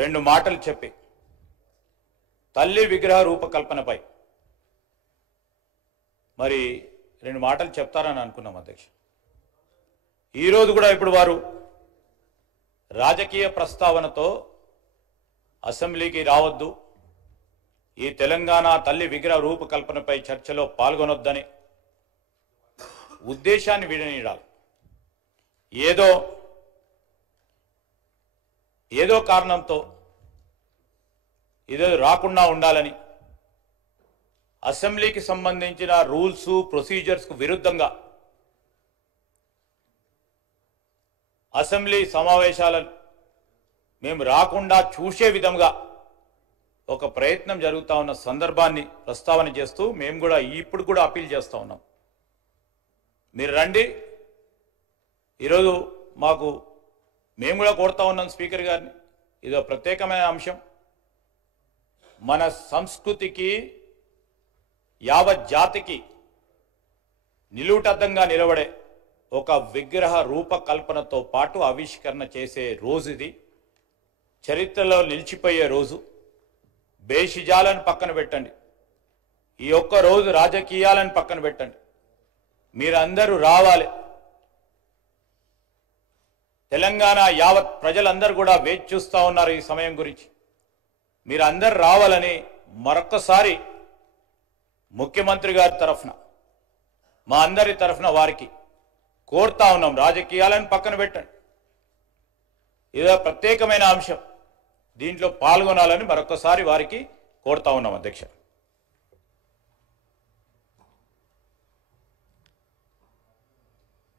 రెండు మాటలు చెప్పి తల్లి విగ్రహ రూపకల్పనపై మరి రెండు మాటలు చెప్తారని అనుకున్నాం అధ్యక్ష. ఈరోజు కూడా ఇప్పుడు వారు రాజకీయ ప్రస్తావనతో అసెంబ్లీకి రావద్దు, ఈ తెలంగాణ తల్లి విగ్రహ రూపకల్పనపై చర్చలో పాల్గొనొద్దని ఉద్దేశాన్ని విడనీయాలి. ఏదో కారణంతో ఇదో రాకుండా ఉండాలని అసెంబ్లీకి సంబంధించిన రూల్స్ ప్రొసీజర్స్కు విరుద్ధంగా అసెంబ్లీ సమావేశాలను మేము రాకుండా చూసే విధంగా ఒక ప్రయత్నం జరుగుతూ ఉన్న సందర్భాన్ని ప్రస్తావన చేస్తూ మేము కూడా ఇప్పుడు కూడా అప్పీల్ చేస్తూ ఉన్నాం. మీరు రండి, ఈరోజు మేము కూడా కోరుతా ఉన్నాం స్పీకర్ గారిని. ఇదో ప్రత్యేకమైన అంశం, మన సంస్కృతికి యావత్ జాతికి నిలువుటద్దంగా నిలబడే ఒక విగ్రహ రూపకల్పనతో పాటు ఆవిష్కరణ చేసే రోజు ఇది. చరిత్రలో నిలిచిపోయే రోజు. బేషిజాలను పక్కన పెట్టండి, ఈ ఒక్క రోజు రాజకీయాలను పక్కన పెట్టండి, మీరందరూ రావాలి. తెలంగాణ యావత్ ప్రజలందరూ కూడా వేచి చూస్తూ ఉన్నారు ఈ సమయం గురించి. మీరందరూ రావాలని మరొక్కసారి ముఖ్యమంత్రి గారి తరఫున, మా అందరి తరఫున వారికి కోరుతా ఉన్నాం. రాజకీయాలను పక్కన పెట్టండి, ఇదో ప్రత్యేకమైన అంశం, దీంట్లో పాల్గొనాలని మరొకసారి వారికి కోరుతా ఉన్నాం అధ్యక్ష.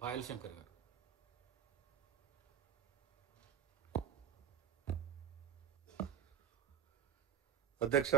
పాయల్ శంకర్ గారు. అధ్యక్ష,